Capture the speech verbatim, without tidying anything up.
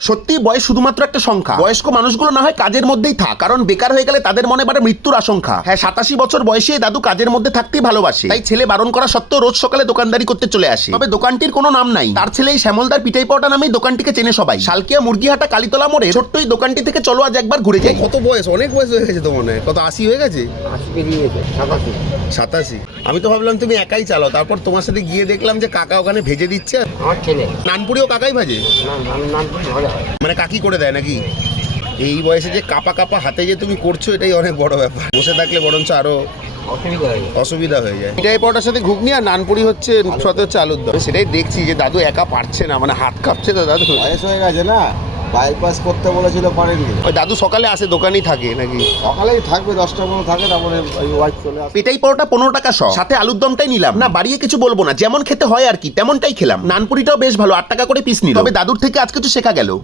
সত্যি বয়স শুধুমাত্র একটা সংখ্যা। বয়স্ক মানুষগুলো না হয় কাজের মধ্যেই থাক, কারণ বেকার হয়ে গেলে তাদের মনে বাড়ে মৃত্যুর আশঙ্কা। হ্যাঁ, সাতাশি বছর বয়সে দাদু কাজের মধ্যে থাকতেই ভালোবাসে, তাই ছেলে বারণ করা সত্ত্বেও রোজ সকালে দোকানদারি করতে চলে আসে। তবে দোকানটির কোনো নাম নাই, তার ছেলে এই শ্যামলদার পিঠাই পাওয়াটা নামেই দোকানটিকে চেনে সবাই। শালকিয়া মুরগিহাটা কালীতলা মোড়ে ছোট্ট এই দোকানটি থেকে চলো আজ একবার ঘুরে যাই। কত বয়স? অনেক বয়স হয়ে গেছে তো মনে হয়। কত, আশি হয়ে গেছে? আশি পেরিয়ে গেছে, সাতাশি। সাতাশি। আমি তো ভাবলাম তুমি একাই চালাও, তারপর তোমার সাথে গিয়ে দেখলাম যে কাকা ওখানে ভেজে দিচ্ছে। আমার ছেলে। নানপুরিও কাকাই ভাজে? না, নাম- নাম করে ভালো হয়। মানে কাকি করে দেয় নাকি? এই বয়সে যে কাপা কাপা হাতে যে তুমি করছো, এটাই অনেক বড় ব্যাপার। বসে থাকলে বরঞ্চ আরো অসুবিধা হয়ে যায়। অসুবিধা হয়ে যায়। এটাই পরোটার সাথে ঘুগনি আর নানপুরি হচ্ছে, সাথে হচ্ছে আলুর দম। সেটাই দেখছি যে দাদু একা পারছে না, মানে হাত কাঁপছে তো দাদু। বয়স হয়ে গেছে না, বাইপাস করতে বলেছিল পারেননি। ওই দাদু সকালে আসে, দোকানেই থাকে নাকি? সকালেই থাকবে, দশটা পনেরো থাকে, তারপরে ওয়াইফ চলে আসে। পেটাই পরোটা পনেরো টাকা শ, সাথে আলুর দমটাই নিলাম। না বাড়িয়ে কিছু বলবো না, যেমন খেতে হয় আর কি তেমনটাই খেলাম। নানপুরিটাও বেশ ভালো, আট টাকা করে পিস নিল। তবে দাদুর থেকে আজ কিছু শেখা গেল।